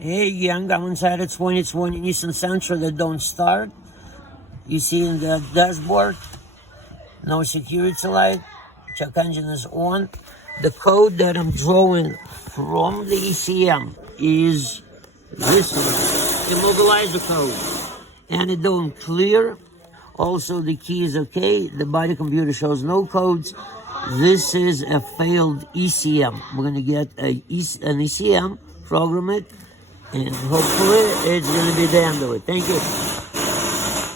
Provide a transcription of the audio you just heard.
Hey, young, I'm inside a 2020 Nissan Sentra that don't start. You see in the dashboard, no security light, check engine is on. The code that I'm drawing from the ECM is this one, immobilizer code. And it don't clear. Also, the key is okay. The body computer shows no codes. This is a failed ECM. We're going to get an ECM, program it, and hopefully it's going to be the end of it. Thank you.